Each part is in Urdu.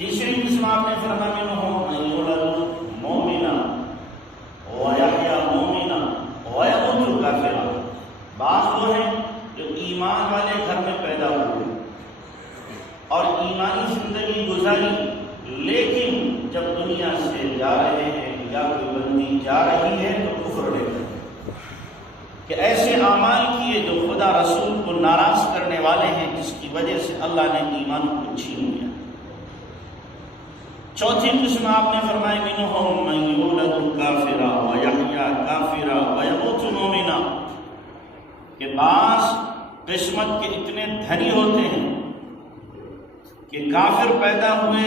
تیسری قسم آپ نے فرمایا منہم من یولد مومنا ویحیا مومنا ویموت کافرا، بعض وہ ہیں جو ایمان والے گھر میں پیدا ہوئے اور ایمانی زندگی گزاری، لیکن جب دنیا سے جا رہے ہیں یا کوئی بندی جا رہی ہے تو کفر لے کر، کہ ایسے اعمال کیے جو خدا رسول کو ناراض کرنے والے ہیں، جس کی وجہ سے اللہ نے ایمان کو چھین لیا۔ چوتھی قسم آپ نے فرمائی منہم من یولد کافرا ویحیا کافرا ویموت مومنا، کہ بعض قسمت کے اتنے دھنی ہوتے ہیں کہ کافر پیدا ہوئے،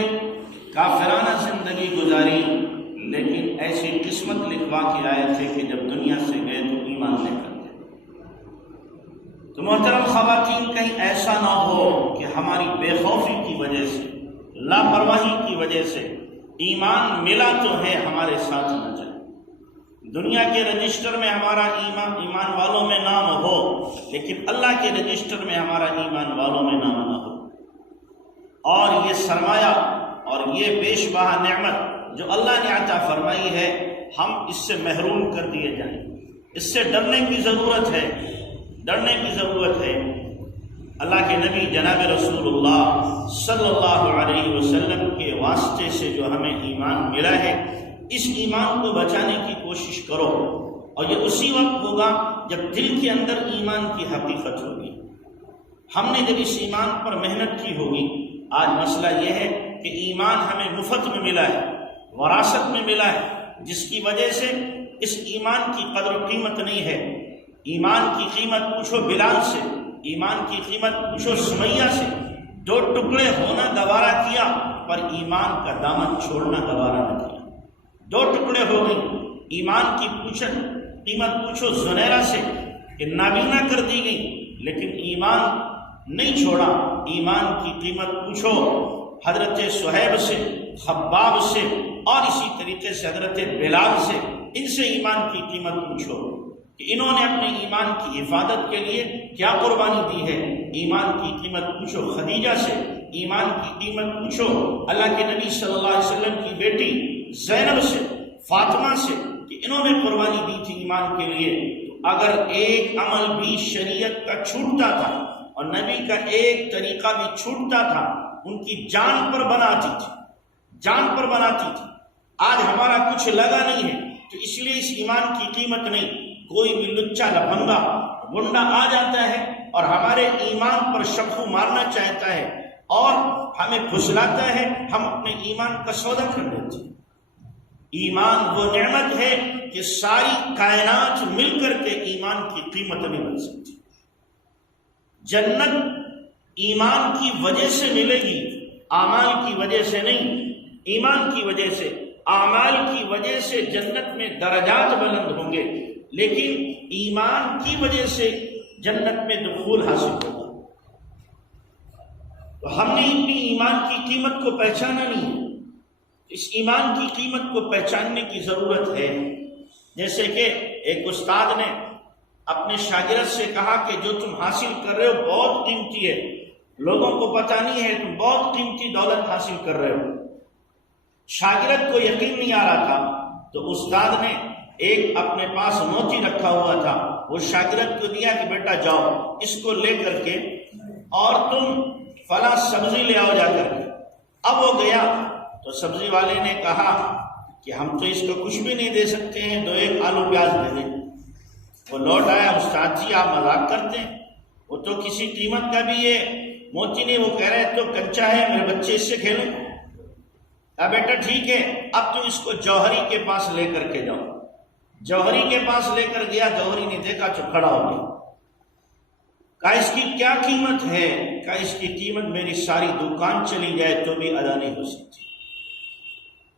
کافرانہ زندگی گزاری، لیکن ایسی قسمت لکھوا کے آئے تھے کہ جب دنیا سے گئے تو ایمان لے کر گئے۔ تو محترم خواتین، کہیں ایسا نہ ہو کہ ہماری بے خوفی کی وجہ سے، لاپرواہی کی وجہ سے ایمان ملا تو ہے ہمارے ساتھ نہ جائے۔ دنیا کے رجسٹر میں ہمارا ایمان والوں میں نام ہو، لیکن اللہ کے رجسٹر میں ہمارا ایمان والوں میں نام نہ ہو، اور یہ سرمایہ اور یہ بیش بہا نعمت جو اللہ نے عطا فرمائی ہے، ہم اس سے محروم کر دیے جائیں۔ اس سے ڈرنے کی ضرورت ہے، ڈرنے کی ضرورت ہے۔ اللہ کے نبی جناب رسول اللہ صلی اللہ علیہ وسلم کے واسطے سے جو ہمیں ایمان ملا ہے، اس ایمان کو بچانے کی کوشش کرو، اور یہ اسی وقت ہوگا جب دل کے اندر ایمان کی حقیقت ہوگی۔ ہم نے جب اس ایمان پر محنت کی ہوگی، آج مسئلہ یہ ہے کہ ایمان ہمیں مفت میں ملا ہے، وراثت میں ملا ہے، جس کی وجہ سے اس ایمان کی قدر و قیمت نہیں ہے۔ ایمان کی قیمت پوچھو بلال سے، ایمان کی قیمت پوچھو سمیہ سے، دو ٹکڑے ہونا گوارا کیا پر ایمان کا دامن چھوڑنا گوارا نہ کیا۔ دو ٹکڑے ہو گئی۔ ایمان کی قیمت پوچھو زنیرہ سے کہ نابینا کر دی گئی، لیکن ایمان نہیں چھوڑا۔ ایمان کی قیمت پوچھو حضرت صہیب سے، خباب سے، اور اسی طریقے سے حضرت بلال سے، ان سے ایمان کی قیمت پوچھو کہ انہوں نے اپنے ایمان کی حفاظت کے لیے کیا قربانی دی ہے۔ ایمان کی قیمت پوچھو خدیجہ سے، ایمان کی قیمت پوچھو اللہ کے نبی صلی اللہ علیہ وسلم کی بیٹی زینب سے، فاطمہ سے، کہ انہوں نے قربانی دی تھی ایمان کے لیے۔ تو اگر ایک عمل بھی شریعت کا چھوٹتا تھا اور نبی کا ایک طریقہ بھی چھوٹتا تھا، ان کی جان پر بناتی تھی، جان پر بناتی تھی۔ آج ہمارا کچھ لگا نہیں ہے تو اس لیے اس ایمان کی قیمت نہیں۔ کوئی بھی لچا لپنگا گنڈا آ جاتا ہے اور ہمارے ایمان پر شبخو مارنا چاہتا ہے اور ہمیں پھسلاتا ہے، ہم اپنے ایمان کا سودا کر دیتے ہیں۔ ایمان وہ نعمت ہے کہ ساری کائنات مل کر کے ایمان کی قیمت نہیں بن سکتی۔ جنت ایمان کی وجہ سے ملے گی، اعمال کی وجہ سے نہیں۔ ایمان کی وجہ سے، اعمال کی وجہ سے جنت میں درجات بلند ہوں گے، لیکن ایمان کی وجہ سے جنت میں دخول حاصل ہوگا۔ تو ہم نے اپنی ایمان کی قیمت کو پہچانا نہیں ہے۔ اس ایمان کی قیمت کو پہچاننے کی ضرورت ہے۔ جیسے کہ ایک استاد نے اپنے شاگرد سے کہا کہ جو تم حاصل کر رہے ہو بہت قیمتی ہے، لوگوں کو پتہ نہیں ہے تم بہت قیمتی دولت حاصل کر رہے ہو۔ شاگرد کو یقین نہیں آ رہا تھا، تو استاد نے ایک اپنے پاس موتی رکھا ہوا تھا، وہ شاگرد کو دیا کہ بیٹا جاؤ اس کو لے کر کے اور تم فلاں سبزی لے آؤ جا کر کے۔ اب وہ گیا تو سبزی والے نے کہا کہ ہم تو اس کو کچھ بھی نہیں دے سکتے ہیں، 2 آلو پیاز دے دیں۔ وہ لوٹ آیا، استاد جی آپ مذاق کرتے ہیں، وہ تو کسی قیمت کا بھی یہ موتی نہیں، وہ کہہ رہے تو کچا ہے، میرے بچے اس سے کھیلیں۔ بیٹا ٹھیک ہے، اب تو اس کو جوہری کے پاس لے کر کے جاؤ۔ جوہری کے پاس لے کر گیا، جوہری نے دیکھا تو کھڑا ہو گیا۔ کہا اس کی کیا قیمت ہے؟ کہا اس کی قیمت میری ساری دکان چلی جائے تو بھی ادا نہیں ہو سکتی،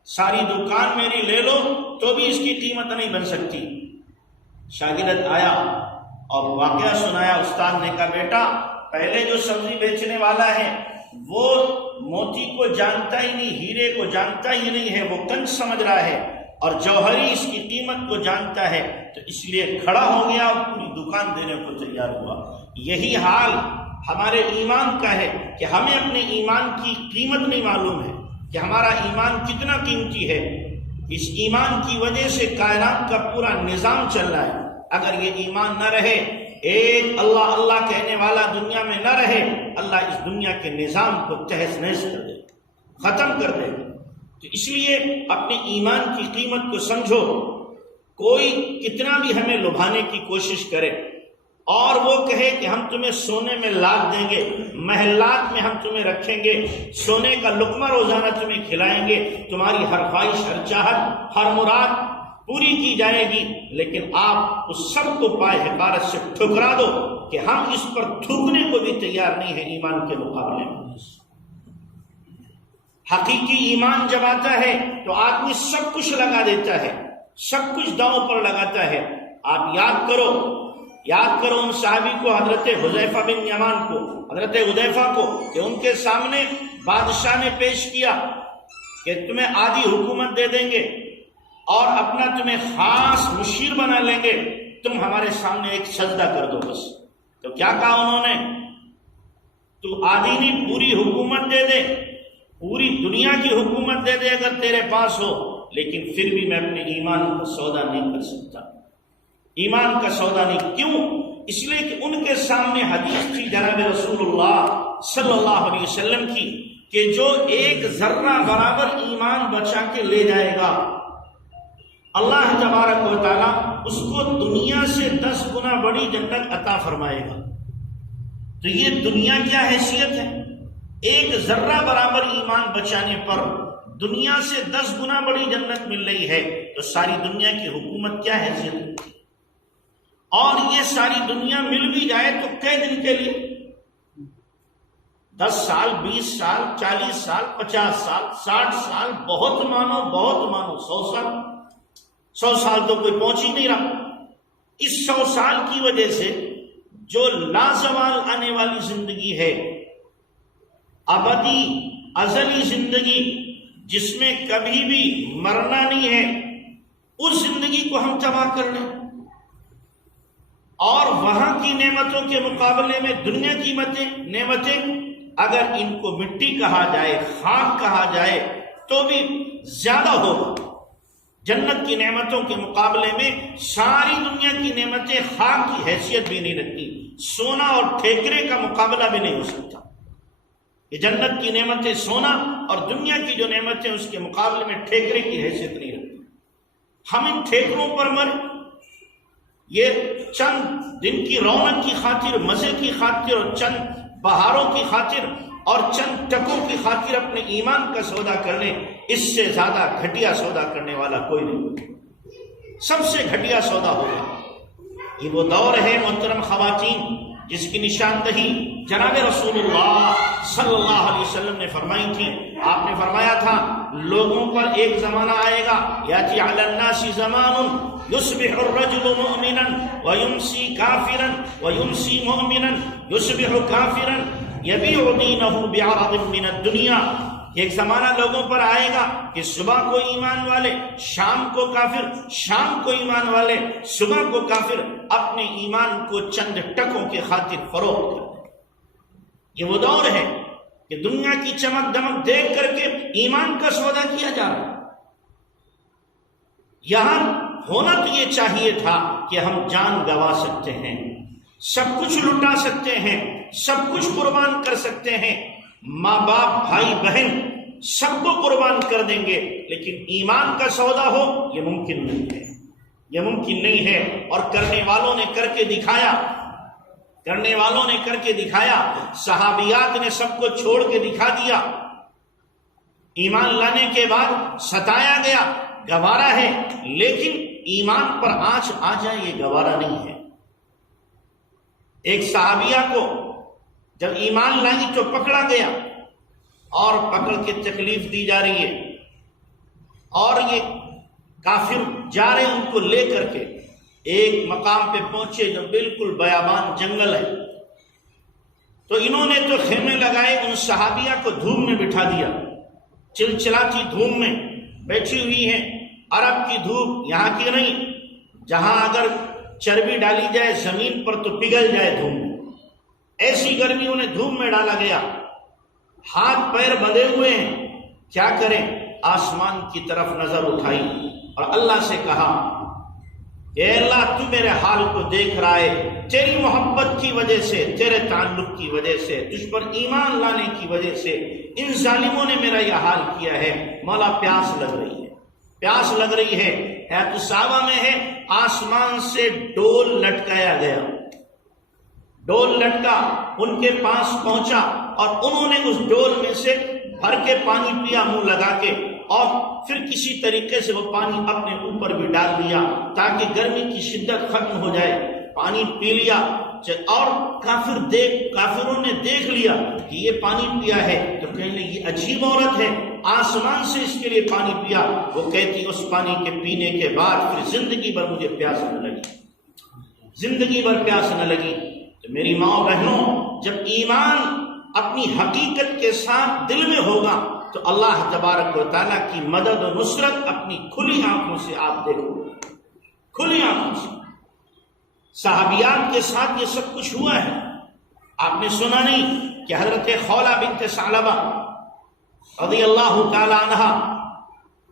ساری دکان میری لے لو تو بھی اس کی قیمت نہیں بن سکتی۔ شاگرد آیا اور واقعہ سنایا۔ استاد نے کہا بیٹا پہلے جو سبزی بیچنے والا ہے وہ موتی کو جانتا ہی نہیں، ہیرے کو جانتا ہی نہیں ہے، وہ کنز سمجھ رہا ہے، اور جوہری اس کی قیمت کو جانتا ہے، تو اس لیے کھڑا ہو گیا اور پوری دکان دینے کو تیار ہوا۔ یہی حال ہمارے ایمان کا ہے کہ ہمیں اپنے ایمان کی قیمت نہیں معلوم ہے، کہ ہمارا ایمان کتنا قیمتی ہے. اس ایمان کی وجہ سے کائنات کا پورا نظام چل رہا ہے. اگر یہ ایمان نہ رہے، ایک اللہ اللہ کہنے والا دنیا میں نہ رہے، اللہ اس دنیا کے نظام کو تہس نہس کر دے، ختم کر دے. تو اس لیے اپنے ایمان کی قیمت کو سمجھو. کوئی کتنا بھی ہمیں لبھانے کی کوشش کرے اور وہ کہے کہ ہم تمہیں سونے میں لاد دیں گے، محلات میں ہم تمہیں رکھیں گے، سونے کا لقمہ روزانہ تمہیں کھلائیں گے، تمہاری ہر خواہش، ہر چاہت، ہر مراد پوری کی جائے گی، لیکن آپ اس سب کو پائے حقارت سے ٹھکرا دو کہ ہم اس پر تھوکنے کو بھی تیار نہیں ہے ایمان کے مقابلے میں. حقیقی ایمان جب آتا ہے تو آدمی سب کچھ لگا دیتا ہے، سب کچھ داؤں پر لگاتا ہے. آپ یاد کرو ان صحابی کو، حضرت حذیفہ بن یمان کو، حضرت حذیفہ کو، کہ ان کے سامنے بادشاہ نے پیش کیا کہ تمہیں آدھی حکومت دے دیں گے اور اپنا تمہیں خاص مشیر بنا لیں گے، تم ہمارے سامنے ایک سجدہ کر دو بس. تو کیا کہا انہوں نے؟ تو آدھی نہیں، پوری حکومت دے دے، پوری دنیا کی حکومت دے دے اگر تیرے پاس ہو، لیکن پھر بھی میں اپنے ایمان کا سودا نہیں کر سکتا. ایمان کا سودا نہیں. کیوں؟ اس لیے کہ ان کے سامنے حدیث تھی جناب رسول اللہ صلی اللہ علیہ وسلم کی کہ جو ایک ذرہ برابر ایمان بچا کے لے جائے گا، اللہ تبارک و تعالیٰ اس کو دنیا سے 10 گنا بڑی جنت عطا فرمائے گا. تو یہ دنیا کیا حیثیت ہے؟ ایک ذرہ برابر ایمان بچانے پر دنیا سے 10 گنا بڑی جنت مل رہی ہے. تو ساری دنیا کی حکومت کیا حیثیت ہے؟ اور یہ ساری دنیا مل بھی جائے تو کئی دن کے لیے؟ 10 سال، 20 سال، 40 سال، 50 سال، 60 سال، بہت مانو 100 سال. 100 سال تو کوئی پہنچ ہی نہیں رہا. اس 100 سال کی وجہ سے جو لازوال آنے والی زندگی ہے، ابدی ازلی زندگی جس میں کبھی بھی مرنا نہیں ہے، اس زندگی کو ہم تباہ کر لیں. اور وہاں کی نعمتوں کے مقابلے میں دنیا کی نعمتیں اگر ان کو مٹی کہا جائے، خاک کہا جائے تو بھی زیادہ ہوگا. جنت کی نعمتوں کے مقابلے میں ساری دنیا کی نعمتیں خاک کی حیثیت بھی نہیں رکھتی. سونا اور ٹھیکرے کا مقابلہ بھی نہیں ہو سکتا. یہ جنت کی نعمتیں سونا اور دنیا کی جو نعمتیں اس کے مقابلے میں ٹھیکرے کی حیثیت نہیں رکھتی. ہم ان ٹھیکروں پر یہ چند دن کی رونق کی خاطر، مزے کی خاطر اور چند بہاروں کی خاطر اور چند ٹکوں کی خاطر اپنے ایمان کا سودا کر لیں. اس سے زیادہ گھٹیا سودا کرنے والا کوئی نہیں. سب سے گھٹیا سودا ہوگا. یہ وہ دور ہے محترم خواتین جس کی نشاندہی جناب رسول اللہ صلی اللہ علیہ وسلم نے فرمائی تھی. آپ نے فرمایا تھا لوگوں پر ایک زمانہ آئے گا، یاتی علی الناس زمان یصبح الرجل مؤمنا ویمسی کافرا ویمسی مؤمنا یصبح کافرا یبیع دینہ بعرض من الدنیا. ایک زمانہ لوگوں پر آئے گا کہ صبح کو ایمان والے، شام کو کافر، شام کو ایمان والے، صبح کو کافر اپنے ایمان کو چند ٹکوں کے خاطر فروخت کر دیں. یہ وہ دور ہے کہ دنیا کی چمک دمک دیکھ کر کے ایمان کا سودا کیا جا رہا ہے. یہاں ہونا تو یہ چاہیے تھا کہ ہم جان گوا سکتے ہیں، سب کچھ لٹا سکتے ہیں، سب کچھ قربان کر سکتے ہیں، ماں باپ بھائی بہن سب کو قربان کر دیں گے، لیکن ایمان کا سودا ہو یہ ممکن نہیں ہے. یہ ممکن نہیں ہے. اور کرنے والوں نے کر کے دکھایا، کرنے والوں نے کر کے دکھایا. صحابیات نے سب کو چھوڑ کے دکھا دیا. ایمان لانے کے بعد ستایا گیا، گوارا ہے، لیکن ایمان پر آنچ آ جائے یہ گوارا نہیں ہے. ایک صحابیہ کو جب ایمان لائی تو پکڑا گیا اور پکڑ کے تکلیف دی جا رہی ہے، اور یہ کافر جا رہے ان کو لے کر کے ایک مقام پہ پہنچے جو بالکل بیابان جنگل ہے. تو انہوں نے تو خیمے لگائے، ان صحابیہ کو دھوپ میں بٹھا دیا. چلچلاتی دھوپ میں بیٹھی ہوئی ہیں. عرب کی دھوپ یہاں کی نہیں، جہاں اگر چربی ڈالی جائے زمین پر تو پگھل جائے دھوپ میں. ایسی گرمی انہیں دھوپ میں ڈالا گیا. ہاتھ پیر بندھے ہوئے ہیں، کیا کریں؟ آسمان کی طرف نظر اٹھائی اور اللہ سے کہا اے اللہ تو میرے حال کو دیکھ رہا ہے، تیری محبت کی وجہ سے، تیرے تعلق کی وجہ سے، تجھ پر ایمان لانے کی وجہ سے ان ظالموں نے میرا یہ حال کیا ہے۔ مولا پیاس لگ رہی ہے، پیاس لگ رہی ہے۔ حیات صحابہ میں ہے آسمان سے ڈول لٹکایا گیا، ڈول لٹکا، ان کے پاس پہنچا اور انہوں نے اس ڈول میں سے بھر کے پانی پیا منہ لگا کے، اور پھر کسی طریقے سے وہ پانی اپنے اوپر بھی ڈال دیا تاکہ گرمی کی شدت ختم ہو جائے۔ پانی پی لیا اور کافروں نے دیکھ لیا کہ یہ پانی پیا ہے تو کہنے لگے یہ عجیب عورت ہے، آسمان سے اس کے لیے پانی پیا۔ وہ کہتی اس پانی کے پینے کے بعد پھر زندگی بھر مجھے پیاس نہ لگی، زندگی بھر پیاس نہ لگی۔ تو میری ماں اور بہنوں، جب ایمان اپنی حقیقت کے ساتھ دل میں ہوگا تو اللہ تبارک و تعالیٰ کی مدد و نصرت اپنی کھلی آنکھوں سے آپ دیکھو، کھلی آنکھوں سے۔ صحابیات کے ساتھ یہ سب کچھ ہوا ہے۔ آپ نے سنا نہیں کہ حضرت خولہ بنت ثعلبہ رضی اللہ تعالی عنہ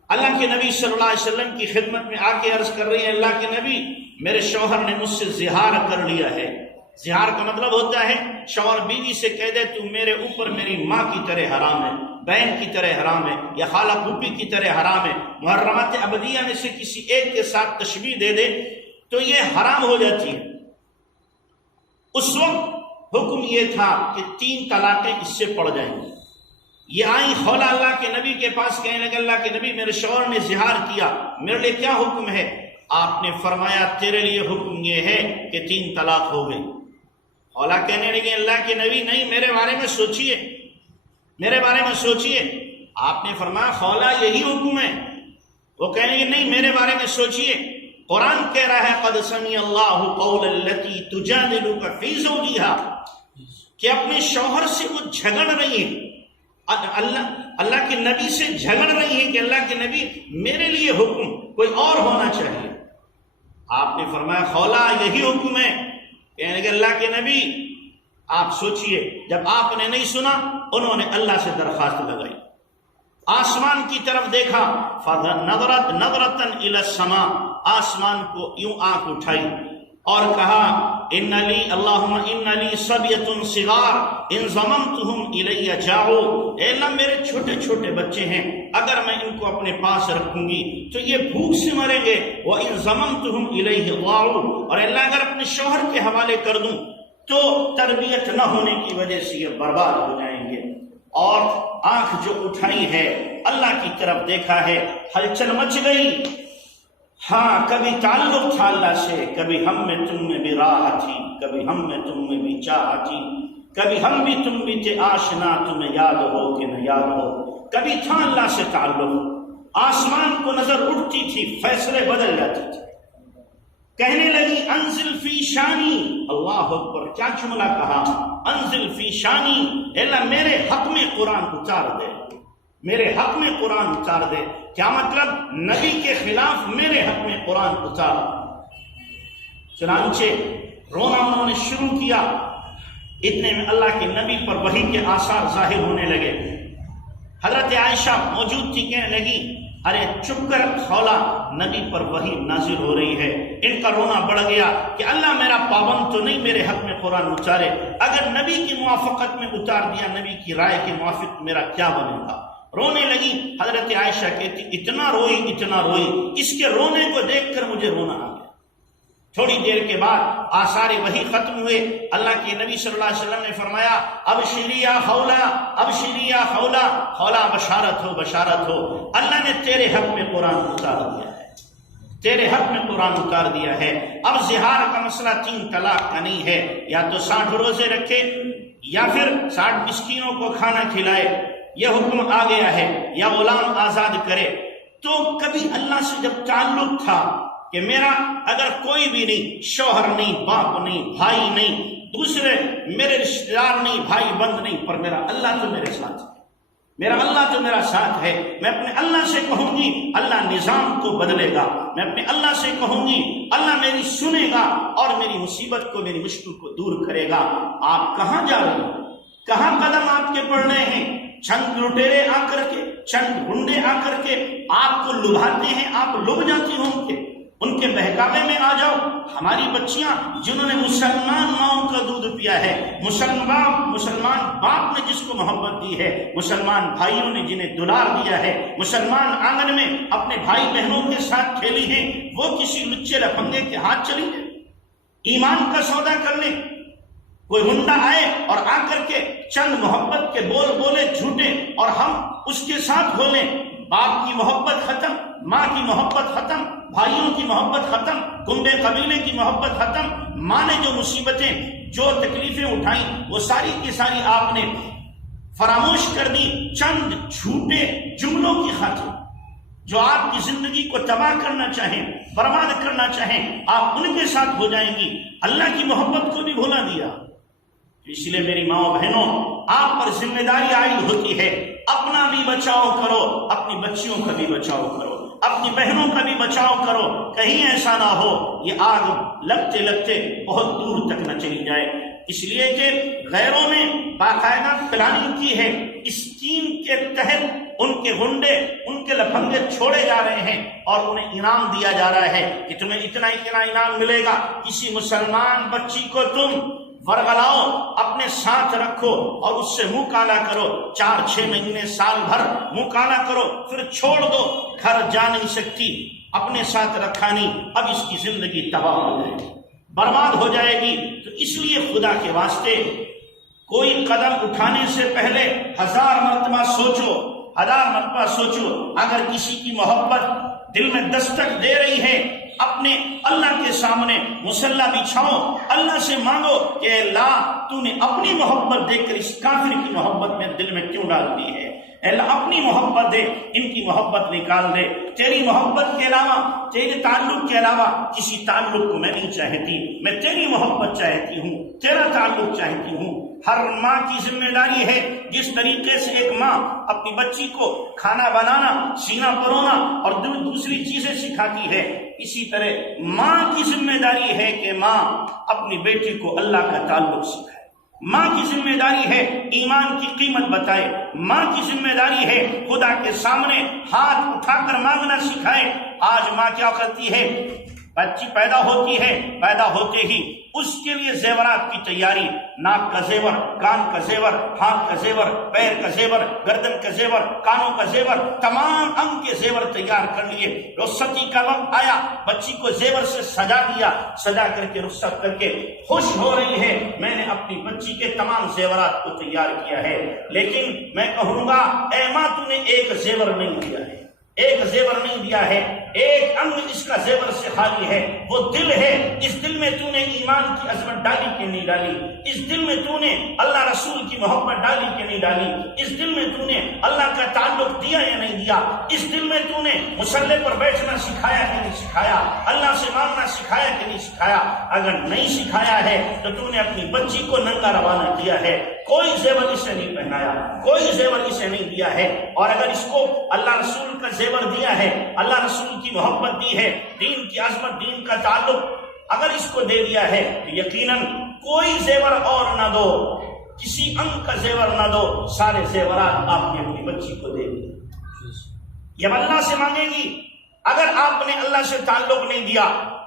اللہ کے نبی صلی اللہ علیہ وسلم کی خدمت میں آ کے عرض کر رہی ہے، اللہ کے نبی میرے شوہر نے مجھ سے زہار کر لیا ہے۔ زہار کا مطلب ہوتا ہے شوہر بیوی سے کہہ دے تو میرے اوپر میری ماں کی طرح حرام ہے، بہن کی طرح حرام ہے، یا خالہ پھوپھی کی طرح حرام ہے، محرمات ابدیہ میں سے کسی ایک کے ساتھ تشبیہ دے دے تو یہ حرام ہو جاتی ہے۔ اس وقت حکم یہ تھا کہ 3 طلاقیں اس سے پڑ جائیں گی۔ یہ آئی خولہ اللہ کے نبی کے پاس، کہنے لگے اللہ کے نبی میرے شوہر نے زہار کیا، میرے لیے کیا حکم ہے؟ آپ نے فرمایا تیرے لیے حکم یہ ہے کہ 3 طلاق ہو گئی۔ خولہ کہنے لگے اللہ کے نبی نہیں، میرے بارے میں سوچئے، میرے بارے میں سوچئے۔ آپ نے فرمایا خولہ یہی حکم ہے؟ وہ کہنے لگے نہیں، میرے بارے میں سوچئے۔ قرآن کہہ رہا ہے قد سمع اللہ قول التی تجادلک فی زوجہا، کہ اپنے شوہر سے وہ جھگڑ رہی ہے، اللہ کے نبی سے جھگڑ رہی ہے کہ اللہ کے نبی میرے لیے حکم کوئی اور ہونا چاہیے۔ آپ نے فرمایا خولہ یہی حکم ہے؟ کہنے لگے اللہ کے نبی آپ سوچئے۔ جب آپ نے نہیں سنا، انہوں نے اللہ سے درخواست لگائی، آسمان کی طرف دیکھا، فنظرت نظرۃ الی السماء، آسمان کو یوں آنکھ اٹھائی اور کہا ان لی اللہم ان لی صبیۃ صغار ان ضممتہم الی جاؤ، اے اللہ میرے چھوٹے چھوٹے بچے ہیں، اگر میں ان کو اپنے پاس رکھوں گی تو یہ بھوک سے مریں گے، وَإِن ضَمَمْتُهُمْ إِلَيْهِ ضَاعُوا، اور اللہ اگر اپنے شوہر کے حوالے کر دوں تو تربیت نہ ہونے کی وجہ سے یہ برباد ہو جائیں گے۔ اور آنکھ جو اٹھائی ہے اللہ کی طرف دیکھا ہے، ہلچل مچ گئی۔ ہاں کبھی تعلق تھا اللہ سے، کبھی ہم میں تم میں بھی راہ تھی، کبھی ہم میں تم میں بھی چاہ تھی، کبھی ہم بھی تم بھی تھے آشنا، تمہیں یاد ہو کہ نہ یاد ہو، کبھی تھا اللہ سے تعلق۔ آسمان کو نظر اٹھتی تھی، فیصلے بدل جاتے تھے۔ کہنے لگی انزل فی شانی، اللہ اکبر، کیا جملہ کہا، انزل فی شانی، اللہ میرے حق میں قرآن اتار دے، میرے حق میں قرآن اتار دے۔ کیا مطلب؟ نبی کے خلاف میرے حق میں قرآن اتار۔ چنانچہ رونا انہوں نے شروع کیا، اتنے میں اللہ کے نبی پر وحی کے آثار ظاہر ہونے لگے۔ حضرت عائشہ موجود تھی، کہنے لگی ارے چپ کر خولہ، نبی پر وحی نازل ہو رہی ہے۔ ان کا رونا بڑھ گیا کہ اللہ میرا پابند تو نہیں میرے حق میں قرآن اتارے، اگر نبی کی موافقت میں اتار دیا، نبی کی رائے کے موافق میرا کیا بنے گا؟ رونے لگی۔ حضرت عائشہ کہتی اتنا روئی، اس کے رونے کو دیکھ کر مجھے رونا آ گیا۔ تھوڑی دیر کے بعد آثار وحی ختم ہوئے، اللہ کے نبی صلی اللہ علیہ وسلم نے فرمایا ابشری یا خولہ، ابشری یا خولہ، خولہ بشارت ہو، بشارت ہو، اللہ نے تیرے حق میں قرآن اتار دیا ہے، تیرے حق میں قرآن اتار دیا ہے۔ اب زہار کا مسئلہ 3 طلاق کا نہیں ہے، یا تو 60 روزے رکھے یا پھر 60 مسکینوں کو کھانا کھلائے، یہ حکم آ گیا ہے، یا غلام آزاد کرے۔ تو کبھی اللہ سے جب تعلق تھا کہ میرا اگر کوئی بھی نہیں، شوہر نہیں، باپ نہیں، بھائی نہیں، دوسرے میرے رشتہ دار نہیں، بھائی بند نہیں، پر میرا اللہ تو میرے ساتھ ہے، میرا اللہ تو میرا ساتھ ہے، میں اپنے اللہ سے کہوں گی اللہ نظام کو بدلے گا، میں اپنے اللہ سے کہوں گی اللہ میری سنے گا اور میری مصیبت کو، میری مشکل کو دور کرے گا۔ آپ کہاں جا رہے ہیں؟ کہاں قدم آپ کے پڑ رہے ہیں؟ چند لٹیرے آ کر کے، چند گنڈے آ کر کے آپ کو لبھاتے ہیں، آپ لب جاتی ہوں گے، ان کے بہکاوے میں آ جاؤ۔ ہماری بچیاں جنہوں نے مسلمان ماؤں کا دودھ پیا ہے، مسلمان باپ نے جس کو محبت دی ہے، مسلمان بھائیوں نے جنہیں دلار دیا ہے، مسلمان آنگن میں اپنے بھائی بہنوں کے ساتھ کھیلی ہیں، وہ کسی لچے لفنگے کے ہاتھ چلی گئے؟ ایمان کا سودا کرنے کوئی گنڈا آئے اور آ کر کے چند محبت کے بول بولے جھوٹے اور ہم اس کے ساتھ بولیں، باپ کی محبت ختم، ماں کی محبت ختم، بھائیوں کی محبت ختم، گنڈے قبیلے کی محبت ختم۔ ماں نے جو مصیبتیں، جو تکلیفیں اٹھائیں، وہ ساری کی ساری آپ نے فراموش کر دی چند جھوٹے جملوں کی خاطر۔ جو آپ کی زندگی کو تباہ کرنا چاہیں، برباد کرنا چاہیں، آپ ان کے ساتھ ہو جائیں گی۔ اللہ کی محبت کو بھی بھولا دیا۔ اس لیے میری ماں بہنوں، آپ پر ذمہ داری عائد ہوتی ہے، اپنا بھی بچاؤ کرو، اپنی بچیوں کا بھی بچاؤ کرو، اپنی بہنوں کا بھی بچاؤ کرو، کہیں ایسا نہ ہو یہ آگ لگتے لگتے بہت دور تک نہ چلی جائے۔ اس لیے کہ غیروں نے باقاعدہ پلاننگ کی ہے، اسکیم کے تحت ان کے گنڈے، ان کے لفنگے چھوڑے جا رہے ہیں اور انہیں انعام دیا جا رہا ہے کہ تمہیں اتنا انعام ملے گا۔ کسی مسلمان بچی کو تم ورغلاؤ، اپنے ساتھ رکھو اور اس سے منہ کالا کرو، 4-6 مہینے سال بھر منہ کالا کرو، پھر چھوڑ دو، گھر جا نہیں سکتی، اپنے ساتھ رکھا نہیں، اب اس کی زندگی تباہ ہو جائے گی، برباد ہو جائے گی۔ تو اس لیے خدا کے واسطے کوئی قدم اٹھانے سے پہلے 1000 مرتبہ سوچو، 1000 مرتبہ سوچو۔ اگر کسی کی محبت دل میں دستک دے رہی ہے، اپنے اللہ کے سامنے مصلی بچھاؤ، اللہ سے مانگو کہ اے اللہ تو نے اپنی محبت دے کر اس کافر کی محبت میں دل میں کیوں ڈال دی ہے؟ اے اللہ اپنی محبت دے، ان کی محبت نکال دے۔ تیری محبت کے علاوہ، تیرے تعلق کے علاوہ کسی تعلق کو میں نہیں چاہتی، میں تیری محبت چاہتی ہوں، تیرا تعلق چاہتی ہوں۔ ہر ماں کی ذمہ داری ہے، جس طریقے سے ایک ماں اپنی بچی کو کھانا بنانا، سینہ پرونا اور دوسری چیزیں سکھاتی ہے، اسی طرح ماں کی ذمہ داری ہے کہ ماں اپنی بیٹی کو اللہ کا تعلق سکھائے۔ ماں کی ذمہ داری ہے ایمان کی قیمت بتائے، ماں کی ذمہ داری ہے خدا کے سامنے ہاتھ اٹھا کر مانگنا سکھائے۔ آج ماں کیا کرتی ہے؟ بچی پیدا ہوتی ہے، پیدا ہوتے ہی اس کے لیے زیورات کی تیاری، ناک کا زیور، کان کا زیور، ہاتھ کا زیور، پیر کا زیور، گردن کا زیور، کانوں کا زیور، تمام انگ کے زیور تیار کر لیے۔ رخصتی کا وقت آیا، بچی کو زیور سے سجا دیا، سجا کر کے رخصت کر کے خوش ہو رہی ہے، میں نے اپنی بچی کے تمام زیورات کو تیار کیا ہے۔ لیکن میں کہوں گا اے ماں تو نے ایک زیور نہیں دیا ہے، ایک زیور نہیں دیا ہے، ایک انگ اس کا زیور سے خالی ہے، وہ دل ہے۔ اس دل میں تو نے ایمان کی عظمت ڈالی کہ نہیں ڈالی؟ اس دل میں تو نے اللہ رسول کی محبت ڈالی کہ نہیں ڈالی؟ اس دل میں تو نے اللہ کا تعلق دیا یا نہیں دیا؟ اس دل میں تو نے مصلی پر بیٹھنا سکھایا کہ نہیں سکھایا؟ اللہ سے مانگنا سکھایا کہ نہیں سکھایا؟ اگر نہیں سکھایا ہے تو تو نے اپنی بچی کو ننگا روانہ کیا ہے، کوئی زیور اسے نہیں پہنایا، کوئی زیور اسے نہیں دیا ہے۔ اور اگر اس کو اللہ رسول کا زیور دیا ہے، اللہ رسول کی محبت دی ہے، دین کی عظمت، دین کا تعلق اگر اس کو دے دیا ہے تو یقیناً کوئی زیور اور نہ دو، کسی انگ کا زیور نہ دو، سارے زیورات آپ نے اپنی بچی کو دے دیے۔ یہ اللہ سے مانگے گی۔ اگر آپ نے اللہ سے تعلق نہیں دیا،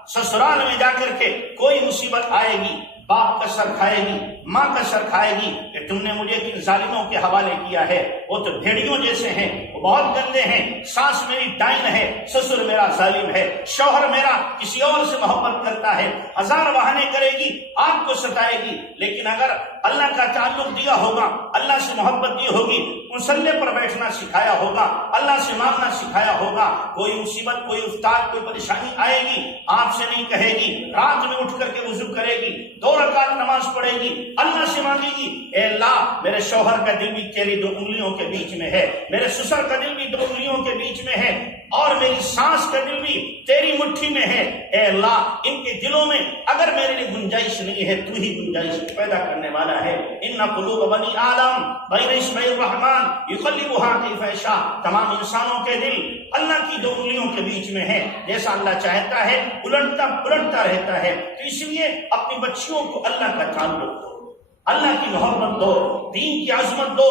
سسرال میں جا کر کے کوئی مصیبت آئے گی، باپ کا سر کھائے گی، ماں کا سر کھائے گی کہ تم نے مجھے کن ظالموں کے حوالے کیا ہے، وہ تو بھیڑیوں جیسے ہیں، وہ بہت گندے ہیں، ساس میری ڈائن ہے، سسر میرا ظالم ہے، شوہر میرا کسی اور سے محبت کرتا ہے، 1000 بہانے کرے گی، آپ کو ستائے گی۔ لیکن اگر اللہ کا تعلق دیا ہوگا، اللہ سے محبت دی ہوگی، مصلی پر بیٹھنا سکھایا ہوگا، اللہ سے مانگنا سکھایا ہوگا، کوئی مصیبت، کوئی افتاد، کوئی پریشانی آئے گی، آپ سے نہیں کہے گی، رات میں اٹھ کر کے وضو کرے گی، 2 رکعت نماز پڑھے گی، اللہ سے مانگے گی اے اللہ میرے شوہر کا دل بھی تیری 2 انگلیوں کے بیچ میں ہے، میرے سسر کا دل بھی 2 انگلیوں کے بیچ میں ہے، اور میری سانس کا دل بھی تیری مٹھی میں ہے۔ اے اللہ ان کے دلوں میں اگر میرے لیے گنجائش نہیں ہے، تو ہی گنجائش پیدا کرنے والا ہے۔ ان قلوب بنی آدم بین اصبع الرحمن یقلبها کیف یشاء، تمام انسانوں کے دل اللہ کی 2 انگلیوں کے بیچ میں ہے، جیسا اللہ چاہتا ہے الٹتا رہتا ہے۔ تو اس لیے اپنی بچیوں کو اللہ کا تعلق دو، اللہ کی محبت دو، دین کی عظمت دو،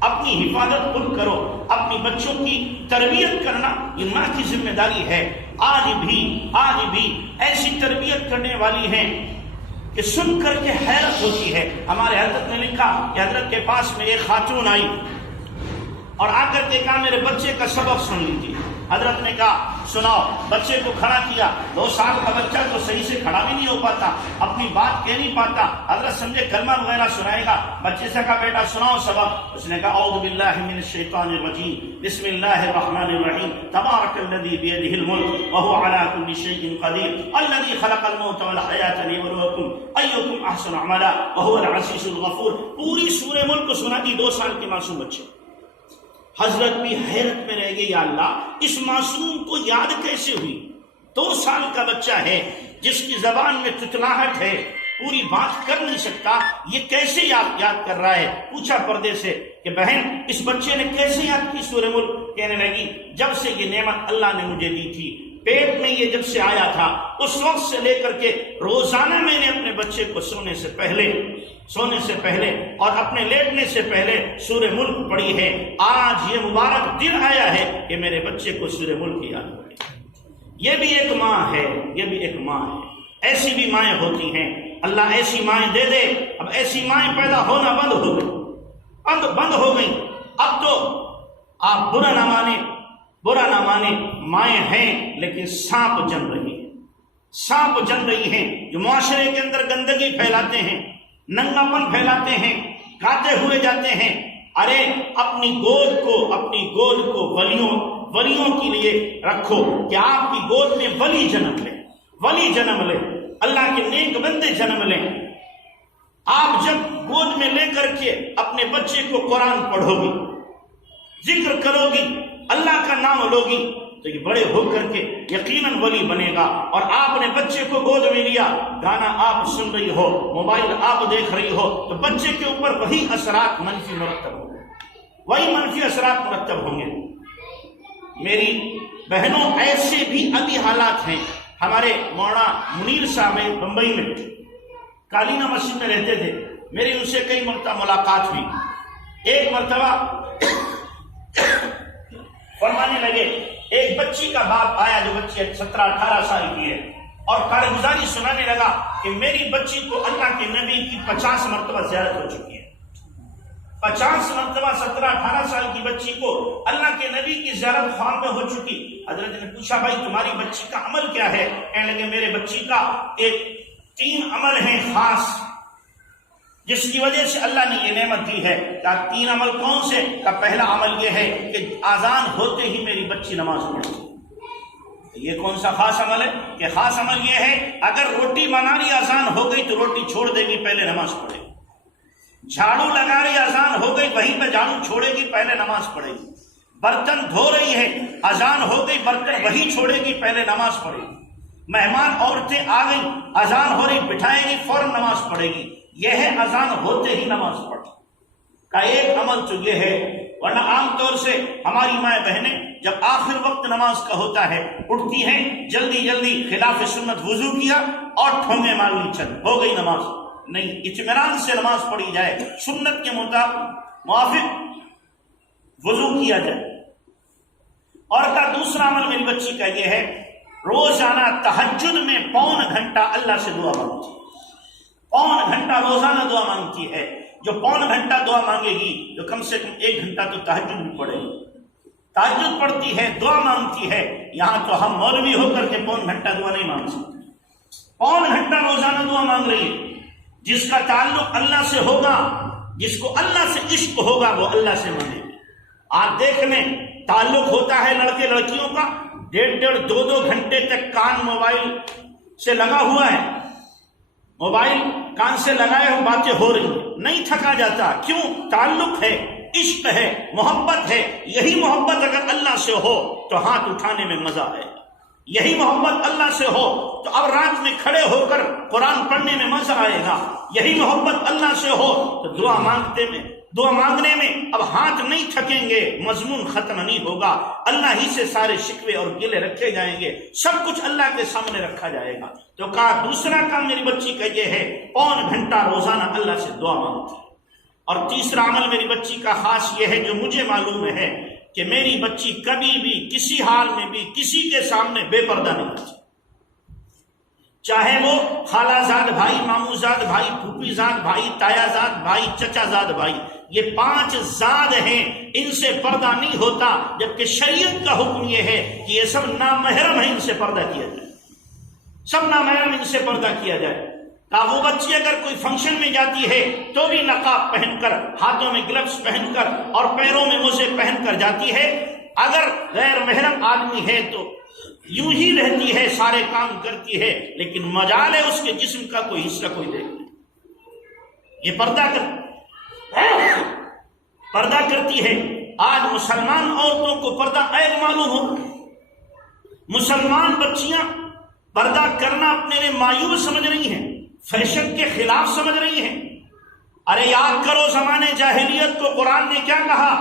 اپنی حفاظت خود کرو، اپنی بچوں کی تربیت کرنا یہ ماں کی ذمہ داری ہے۔ آج بھی ایسی تربیت کرنے والی ہیں کہ سن کر کے حیرت ہوتی ہے۔ ہمارے حضرت نے لکھا کہ حضرت کے پاس میں ایک خاتون آئی اور آ کر کے کہا میرے بچے کا سبق سن لیجیے۔ حضرت نے کہا سناؤ۔ بچے کو کھڑا کیا، 2 سال کا بچہ تو صحیح سے کھڑا بھی نہیں ہو پاتا، اپنی بات کہہ نہیں پاتا۔ حضرت سمجھے کلمہ وغیرہ سنائے گا، بچے سے کہا بیٹا سناؤ سبق۔ اس نے کہا اعوذ باللہ من الشیطان الرجیم بسم اللہ الرحمن الرحیم تبارک الذی بیدہ الملک وہو علی کل شیء قدیر الذی خلق الموت والحیاۃ لیبلوکم ایکم احسن عملا وہو العزیز الغفور۔ پوری سورہ ملک کو سنا دی 2 سال کے معصوم بچے۔ حضرت بھی حیرت میں رہ گئی، یا اللہ اس معصوم کو یاد کیسے ہوئی؟ 2 سال کا بچہ ہے جس کی زبان میں تتلاہٹ ہے، پوری بات کر نہیں سکتا، یہ کیسے یاد کر رہا ہے؟ پوچھا پردے سے کہ بہن اس بچے نے کیسے یاد کی سورہ ملک؟ کہنے لگی جب سے یہ نعمت اللہ نے مجھے دی تھی، پیٹ میں یہ جب سے آیا تھا اس وقت سے لے کر کے روزانہ میں نے اپنے بچے کو سونے سے پہلے اور اپنے لیٹنے سے پہلے سورہ ملک پڑھی ہے۔ آج یہ مبارک دن آیا ہے کہ میرے بچے کو سورہ ملک یاد پڑی۔ یہ بھی ایک ماں ہے، ایسی بھی مائیں ہوتی ہیں۔ اللہ ایسی مائیں دے دے۔ اب ایسی مائیں پیدا ہونا بند ہو گئی۔ اب تو آپ برا نہ مانے مائیں ہیں لیکن سانپ جن رہی ہیں جو معاشرے کے اندر گندگی پھیلاتے ہیں، ننگاپن پھیلاتے ہیں، کاتے ہوئے جاتے ہیں۔ ارے اپنی گود کو ولیوں کے لیے رکھو کہ آپ کی گود میں ولی جنم لے، اللہ کے نیک بندے جنم لیں۔ آپ جب گود میں لے کر کے اپنے بچے کو قرآن پڑھو گی، ذکر کرو گی، اللہ کا نام لو گی، تو یہ بڑے ہو کر کے یقیناً ولی بنے گا۔ اور آپ نے بچے کو گود میں لیا، گانا آپ سن رہی ہو، موبائل آپ دیکھ رہی ہو، تو بچے کے اوپر وہی اثرات منفی مرتب ہوں گے۔ میری بہنوں ایسے بھی ابھی حالات ہیں۔ ہمارے مولانا منیر صاحب بمبئی میں کالینہ مسجد میں رہتے تھے، میری ان سے کئی مرتبہ ملاقات ہوئی۔ ایک مرتبہ فرمانے لگے ایک بچی کا باپ آیا جو بچی 17-18 سال کی ہے، اور کارگزاری سنانے لگا کہ میری بچی کو اللہ کے نبی کی 50 مرتبہ زیارت ہو چکی ہے۔ 50 مرتبہ 17-18 سال کی بچی کو اللہ کے نبی کی زیارت خواب میں ہو چکی۔ حضرت نے پوچھا بھائی تمہاری بچی کا عمل کیا ہے؟ کہنے لگے میرے بچی کا 3 عمل ہیں خاص جس کی وجہ سے اللہ نے یہ نعمت دی ہے۔ کہا 3 عمل کون سے؟ کہا پہلا عمل یہ ہے کہ اذان ہوتے ہی میری بچی نماز پڑھتی۔ یہ کون سا خاص عمل ہے؟ کہ خاص عمل یہ ہے اگر روٹی بنا رہی اذان ہو گئی تو روٹی چھوڑ دے گی، پہلے نماز پڑھے گی۔ جھاڑو لگا رہی اذان ہو گئی، وہیں پہ جھاڑو چھوڑے گی، پہلے نماز پڑھے گی۔ برتن دھو رہی ہے، اذان ہو گئی، برتن وہی چھوڑے گی، پہلے نماز پڑھے گی۔ مہمان عورتیں آ گئی، اذان ہو رہی، بٹھائے گی، فوراً نماز پڑھے گی۔ یہ ہے اذان ہوتے ہی نماز پڑھ کا ایک عمل تو یہ ہے۔ ورنہ عام طور سے ہماری مائیں بہنیں جب آخر وقت نماز کا ہوتا ہے اٹھتی ہیں، جلدی خلاف سنت وضو کیا اور ٹھونگے مار لی، چل ہو گئی نماز۔ نہیں، اطمینان سے نماز پڑھی جائے، سنت کے موافق وضو کیا جائے۔ اور کا دوسرا عمل میری بچی کا یہ ہے روزانہ تہجد میں 1.25 گھنٹہ اللہ سے دعا مانگتی ہے۔ 1.25 گھنٹہ روزانہ دعا مانگتی ہے۔ جو 1.25 گھنٹہ دعا مانگے گی تو کم سے کم 1 گھنٹہ تو تہجد بھی پڑھے گی۔ تہجد پڑھتی ہے، دعا مانگتی ہے۔ یہاں تو ہم مولوی ہو کر کے 1.25 گھنٹہ دعا نہیں مانگ سکتے۔ 1.25 گھنٹہ روزانہ دعا مانگ رہی ہے۔ جس کا تعلق اللہ سے ہوگا، جس کو اللہ سے عشق ہوگا، وہ اللہ سے مانگے گی۔ آپ دیکھ لیں، تعلق ہوتا ہے لڑکے لڑکیوں کا، 1.5 2 گھنٹے تک کان موبائل سے لگا ہوا ہے، موبائل کان سے لگائے ہوئے باتیں ہو رہی ہیں، نہیں تھکا جاتا۔ کیوں؟ تعلق ہے، عشق ہے، محبت ہے۔ یہی محبت اگر اللہ سے ہو تو ہاتھ اٹھانے میں مزہ آئے گا۔ یہی محبت اللہ سے ہو تو اب رات میں کھڑے ہو کر قرآن پڑھنے میں مزہ آئے گا۔ یہی محبت اللہ سے ہو تو دعا مانگنے میں اب ہاتھ نہیں تھکیں گے، مضمون ختم نہیں ہوگا، اللہ ہی سے سارے شکوے اور گلے رکھے جائیں گے، سب کچھ اللہ کے سامنے رکھا جائے گا۔ تو کہا دوسرا کام میری بچی کا یہ ہے 1.25 گھنٹہ روزانہ اللہ سے دعا مانگتی ہے۔ اور تیسرا عمل میری بچی کا خاص یہ ہے جو مجھے معلوم ہے کہ میری بچی کبھی بھی کسی حال میں بھی کسی کے سامنے بے پردہ نہیں ہوتی، چاہے وہ خالہ زاد بھائی، ماموں زاد بھائی، پھوپھی زاد بھائی، تایا زاد بھائی، چچا زاد بھائی، یہ 5 زاد ہیں، ان سے پردہ نہیں ہوتا، جبکہ شریعت کا حکم یہ ہے کہ یہ سب نامحرم ہیں، ان سے پردہ کیا جائے، سب نامحرم ان سے پردہ کیا جائے۔ وہ بچی اگر کوئی فنکشن میں جاتی ہے تو بھی نقاب پہن کر، ہاتھوں میں گلوز پہن کر اور پیروں میں موزے پہن کر جاتی ہے۔ اگر غیر محرم آدمی ہے تو یوں ہی رہتی ہے، سارے کام کرتی ہے، لیکن مجال ہے اس کے جسم کا کوئی حصہ کوئی دیکھ نہیں۔ یہ پردہ کرتی ہے۔ آج مسلمان عورتوں کو پردہ عیب معلوم ہو، مسلمان بچیاں پردہ کرنا اپنے لیے معیوب سمجھ رہی ہیں، فیشن کے خلاف سمجھ رہی ہیں۔ ارے یاد کرو زمانے جاہلیت کو قرآن نے کیا کہا؟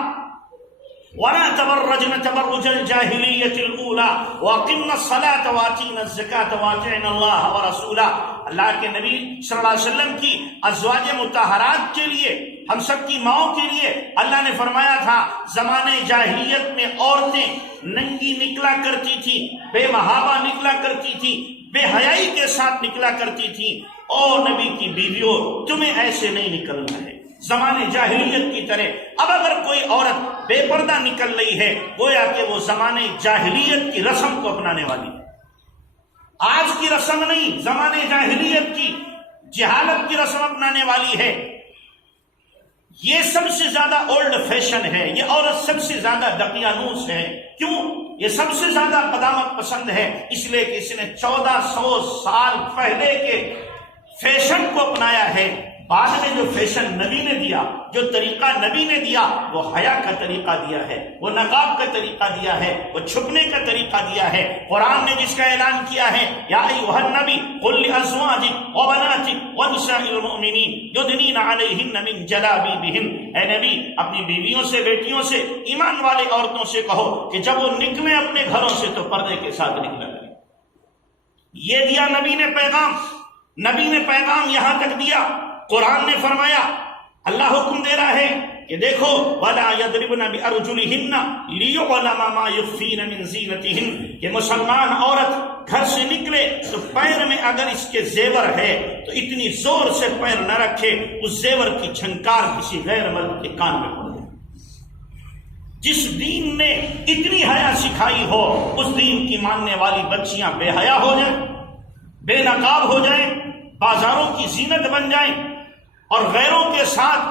وَلَا تَبَرَّجْنَ تَبَرُّجَ الْجَاهِلِيَّةِ الْأُولَىٰ وَأَقِمْنَ الصَّلَاةَ وَآتِينَ الزَّكَاةَ وَأَطِعْنَ اللَّهَ وَرَسُولَهُ۔ اللہ کے نبی صلی اللہ علیہ وسلم کی ازواج مطہرات کے لیے، ہم سب کی ماؤں کے لیے اللہ نے فرمایا تھا زمانے جاہلیت میں عورتیں ننگی نکلا کرتی تھی، بے محابہ نکلا کرتی تھی، بے حیائی کے ساتھ نکلا کرتی تھی۔ اور نبی کی بیویوں تمہیں ایسے نہیں نکلنا ہے زمانے جاہلیت کی طرح۔ اب اگر کوئی عورت بے پردہ نکل رہی ہے گویا کہ وہ زمانے جاہلیت کی رسم کو اپنانے والی ہے، آج کی رسم نہیں، زمانے جاہلیت کی جہالت کی رسم اپنانے والی ہے۔ یہ سب سے زیادہ اولڈ فیشن ہے، یہ عورت سب سے زیادہ دقیانوس ہے۔ کیوں؟ یہ سب سے زیادہ قدامت پسند ہے، اس لیے کہ اس نے 1400 سال پہلے کے فیشن کو اپنایا ہے۔ بعد میں جو فیشن نبی نے دیا، جو طریقہ نبی نے دیا، وہ حیا کا طریقہ دیا ہے، وہ نقاب کا طریقہ دیا ہے، وہ چھپنے کا طریقہ دیا ہے۔ قرآن نے جس کا اعلان کیا ہے یا ایھا النبی قل لازواجک وبناتک ونساء المؤمنین یدنین علیہن من جلابیبہن، اے نبی اپنی بیویوں سے، بیٹیوں سے، ایمان والے عورتوں سے کہو کہ جب وہ نکلیں اپنے گھروں سے تو پردے کے ساتھ نکلا کریں۔ یہ دیا نبی نے پیغام، نبی نے پیغام یہاں تک دیا۔ قرآن نے فرمایا، اللہ حکم دے رہا ہے کہ دیکھو وَلَا يَضْرِبْنَ بِأَرْجُلِهِنَّ لِيُعْلَمَ مَا يُخْفِينَ مِنْ زِينَتِهِنَّ، کہ مسلمان عورت گھر سے نکلے تو پیر میں اگر اس کے زیور ہے تو اتنی زور سے پیر نہ رکھے اس زیور کی جھنکار کسی غیر مرد کے کان میں پڑ جائے۔ جس دین نے اتنی حیا سکھائی ہو اس دین کی ماننے والی بچیاں بے حیا ہو جائیں، بے نقاب ہو جائیں، بازاروں کی زینت بن جائیں اور غیروں کے ساتھ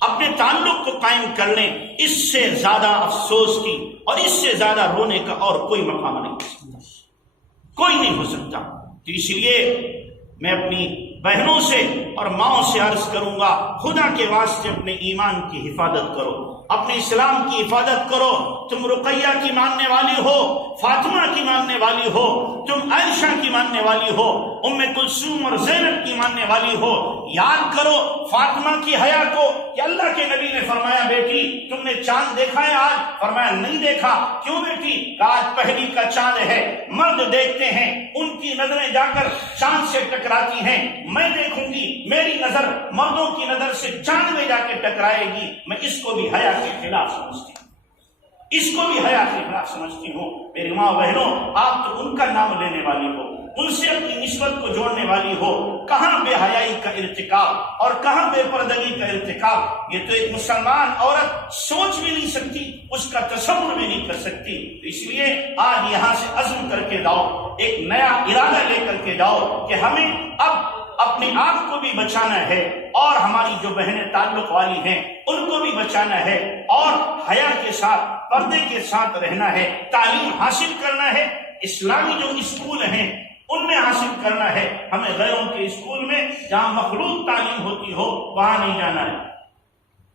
اپنے تعلق کو قائم کر لیں، اس سے زیادہ افسوس کی اور اس سے زیادہ رونے کا اور کوئی مقام نہیں ہو سکتا، کوئی نہیں ہو سکتا۔ تو اس لیے میں اپنی بہنوں سے اور ماؤں سے عرض کروں گا، خدا کے واسطے اپنے ایمان کی حفاظت کرو، اپنے اسلام کی حفاظت کرو۔ تم رقیہ کی ماننے والی ہو، فاطمہ کی ماننے والی ہو، تم عائشہ کی ماننے والی ہو، ام کلثوم اور زینب کی ماننے والی ہو، یاد کرو فاطمہ کی حیا کو کہ اللہ کے نبی نے فرمایا بیٹی تم نے چاند دیکھا ہے آج؟ فرمایا نہیں دیکھا۔ کیوں بیٹی؟ آج پہلی کا چاند ہے، مرد دیکھتے ہیں ان کی نظریں جا کر چاند سے ٹکراتی ہیں، میں دیکھوں گی میری نظر مردوں کی نظر سے چاند میں جا کے ٹکرائے گی، میں اس کو بھی حیا کے خلاف سمجھتی ہوں، اس کو بھی حیا کے خلاف سمجھتی ہوں۔ میری ماں بہنوں، آپ تو ان کا نام لینے والی ہو، ان سے اپنی نسبت کو جوڑنے والی ہو، کہاں بے حیائی کا ارتکاب اور کہاں بے پردگی کا ارتکاب، یہ تو ایک مسلمان عورت سوچ بھی نہیں سکتی، اس کا تصور بھی نہیں کر سکتی۔ اس لیے آج یہاں سے عزم کر کے جاؤ، ایک نیا ارادہ لے کر کے جاؤ کہ ہمیں اب اپنے آپ کو بھی بچانا ہے اور ہماری جو بہنیں تعلق والی ہیں ان کو بھی بچانا ہے، اور حیا کے ساتھ، پردے کے ساتھ رہنا ہے، تعلیم حاصل کرنا ہے، اسلامی جو اسکول ہیں ان میں حاصل کرنا ہے، ہمیں غیروں کے اسکول میں جہاں مخلوط تعلیم ہوتی ہو وہاں نہیں جانا ہے۔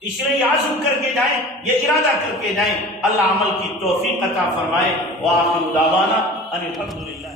اس لیے عزم کر کے جائیں، یہ ارادہ کر کے جائیں، اللہ عمل کی توفیق عطا فرمائے۔ وآخر دعوانا ان الحمد للہ۔